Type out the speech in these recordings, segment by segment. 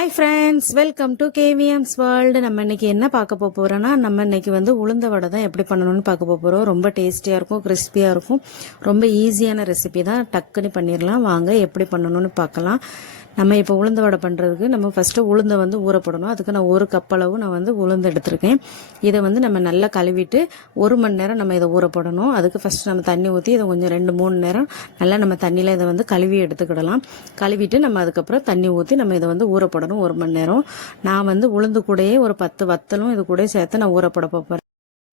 Hi friends welcome to KVM's world நம்ம இன்னைக்கு என்ன பார்க்க போக போகிறோன்னா நம்ம இன்னைக்கு வந்து உளுந்த வடை தான் எப்படி பண்ணணும்னு பார்க்க போக போகிறோம் ரொம்ப டேஸ்டியாக இருக்கும் கிறிஸ்பியாக இருக்கும். ரொம்ப ஈஸியான ரெசிபி தான் டக்குன்னு பண்ணிடலாம் வாங்க எப்படி பண்ணணும்னு பார்க்கலாம். நம்ம இப்போ உளுந்த வடை பண்ணுறதுக்கு நம்ம ஃபஸ்ட்டு உளுந்தை வந்து ஊறப்படணும். அதுக்கு நான் ஒரு கப் அளவு நான் வந்து உளுந்து எடுத்திருக்கேன். இதை வந்து நம்ம நல்லா கழுவிட்டு ஒரு மணி நேரம் நம்ம இதை ஊறப்படணும். அதுக்கு ஃபஸ்ட்டு நம்ம தண்ணி ஊற்றி இதை கொஞ்சம் ரெண்டு மூணு நேரம் நல்லா நம்ம தண்ணியில் இதை வந்து கழுவி எடுத்துக்கிடலாம். கழுவிட்டு நம்ம அதுக்கப்புறம் தண்ணி ஊற்றி நம்ம இதை வந்து ஊறப்படணும் ஒரு மணி நேரம். நான் வந்து உளுந்து கூடயே ஒரு பத்து வத்தலும் இது கூட சேர்த்து நான் ஊறப்பட போகிறேன்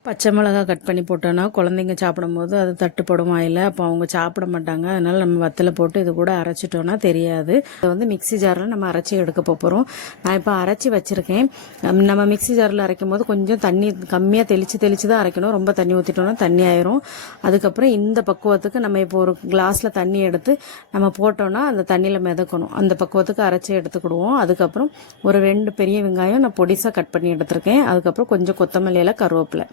பச்சை மிளகா கட் பண்ணி போட்டோன்னா குழந்தைங்க சாப்பிடும்போது அது தட்டுப்படும் இல்லை அப்போ அவங்க சாப்பிட மாட்டாங்க. அதனால் நம்ம வத்தலை போட்டு இது கூட அரைச்சிட்டோன்னா தெரியாது. இதை வந்து மிக்ஸி ஜாரில் நம்ம அரைச்சி எடுக்க போகிறோம் நான் இப்போ அரைச்சி வச்சுருக்கேன். நம்ம மிக்ஸி ஜாரில் அரைக்கும் போது கொஞ்சம் தண்ணி கம்மியாக தெளித்து தெளித்து தான் அரைக்கணும். ரொம்ப தண்ணி ஊற்றிட்டோன்னா தண்ணி ஆயிரும். அதுக்கப்புறம் இந்த பக்குவத்துக்கு நம்ம இப்போ ஒரு கிளாஸில் தண்ணி எடுத்து நம்ம போட்டோன்னா அந்த தண்ணியில் மிதக்கணும். அந்த பக்குவத்துக்கு அரைச்சி எடுத்துக்கிடுவோம் அதுக்கப்புறம் ஒரு ரெண்டு பெரிய வெங்காயம் நான் பொடிசாக கட் பண்ணி எடுத்திருக்கேன். அதுக்கப்புறம் கொஞ்சம் கொத்தமல்லியில் கருவேப்பிலை.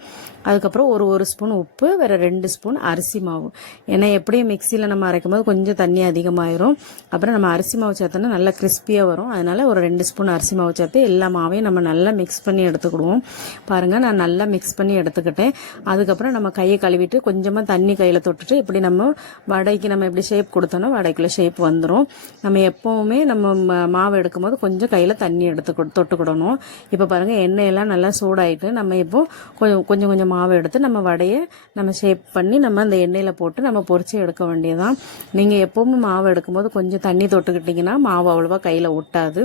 அதுக்கப்புறம் ஒரு ஒரு ஸ்பூன் உப்பு வேறு ரெண்டு ஸ்பூன் அரிசி மாவு. ஏன்னா எப்படியும் மிக்சியில் நம்ம அரைக்கும் போது கொஞ்சம் தண்ணி அதிகமாயிரும். அப்புறம் நம்ம அரிசி மாவு சேர்த்தோன்னா நல்லா கிறிஸ்பியாக வரும். அதனால் ஒரு ரெண்டு ஸ்பூன் அரிசி மாவு சேர்த்து எல்லா மாவையும் நம்ம நல்லா மிக்ஸ் பண்ணி எடுத்துக்கிடுவோம். பாருங்கள் நான் நல்லா மிக்ஸ் பண்ணி எடுத்துக்கிட்டேன். அதுக்கப்புறம் நம்ம கையை கழுவிட்டு கொஞ்சமாக தண்ணி கையில் தொட்டுட்டு இப்படி நம்ம வடைக்கு நம்ம எப்படி ஷேப் கொடுத்தோன்னா வடைக்குள்ளே ஷேப் வந்துடும் நம்ம எப்போவுமே நம்ம மாவு எடுக்கும்போது கொஞ்சம் கையில் தண்ணி எடுத்து தொட்டுக்கிடணும். இப்போ பாருங்கள் எண்ணெயெல்லாம் நல்லா சூடாயிட்டு நம்ம இப்போ கொஞ்சம் கொஞ்சம் கொஞ்சம் மாவு எடுத்து நம்ம வடையை நம்ம ஷேப் பண்ணி நம்ம அந்த எண்ணெயில் போட்டு நம்ம பொறிச்சு எடுக்க வேண்டியதான் நீங்கள் எப்போவுமே மாவு எடுக்கும்போது கொஞ்சம் தண்ணி தொட்டுக்கிட்டிங்கன்னா மாவு அவ்வளோவா கையில் ஒட்டாது.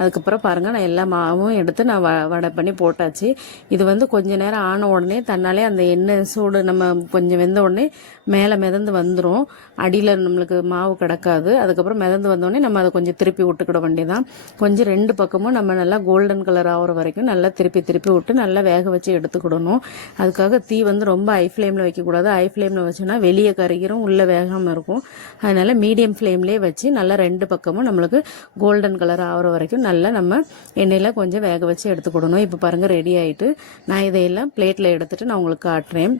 அதுக்கப்புறம் பாருங்கள் நான் எல்லா மாவும் எடுத்து நான் வடை பண்ணி போட்டாச்சு. இது வந்து கொஞ்ச நேரம் ஆன உடனே தன்னாலே அந்த எண்ணெய் சூடு நம்ம கொஞ்சம் வெந்த உடனே மேலே மிதந்து வந்துடும் அடியில் நம்மளுக்கு மாவு கிடக்காது. அதுக்கப்புறம் மிதந்து வந்தோடனே நம்ம அதை கொஞ்சம் திருப்பி விட்டுக்கிட வேண்டியதான் கொஞ்சம் ரெண்டு பக்கமும் நம்ம நல்லா கோல்டன் கலர் ஆகிற வரைக்கும் நல்லா திருப்பி திருப்பி விட்டு நல்லா வேக வச்சு எடுத்துக்கிடணும். அதுக்காக தீ வந்து ரொம்ப ஹை ஃப்ளேமில் வைக்கக்கூடாது. ஹை ஃப்ளேமில் வச்சோன்னா வெளியே கருகிரும் உள்ளே வேகாமல் இருக்கும். அதனால் மீடியம் ஃப்ளேம்லேயே வச்சு நல்லா ரெண்டு பக்கமும் நம்மளுக்கு கோல்டன் கலர் ஆகிற வரைக்கும் நல்லா நம்ம எண்ணெயில் கொஞ்சம் வேக வச்சு எடுத்துக்கிடணும் இப்போ பாருங்கள் ரெடி ஆகிட்டு நான் இதையெல்லாம் பிளேட்டில் எடுத்துகிட்டு நான் உங்களுக்கு காட்டுறேன்.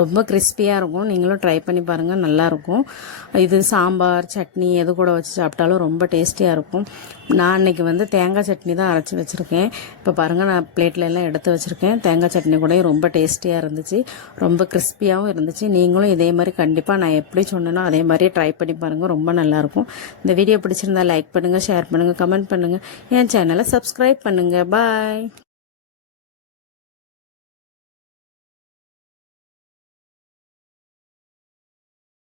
ரொம்ப கிறிஸ்பியாக இருக்கும். நீங்களும் ட்ரை பண்ணி பாருங்கள் நல்லாயிருக்கும். இது சாம்பார் சட்னி எது கூட வச்சு சாப்பிட்டாலும் ரொம்ப டேஸ்டியாக இருக்கும். நான் அன்றைக்கி வந்து தேங்காய் சட்னி தான் அரைச்சி வச்சுருக்கேன். இப்போ பாருங்கள் நான் பிளேட்டில் எல்லாம் எடுத்து வச்சுருக்கேன். தேங்காய் சட்னி கூட ரொம்ப டேஸ்டியாக இருந்துச்சு. ரொம்ப கிறிஸ்பியாகவும் இருந்துச்சு. நீங்களும் இதே மாதிரி கண்டிப்பாக நான் எப்படி சொன்னேனோ அதே மாதிரியே ட்ரை பண்ணி பாருங்கள் ரொம்ப நல்லாயிருக்கும். இந்த வீடியோ பிடிச்சிருந்தா லைக் பண்ணுங்கள் ஷேர் பண்ணுங்கள் கமெண்ட் பண்ணுங்கள் என் சேனலை சப்ஸ்கிரைப் பண்ணுங்கள் பாய்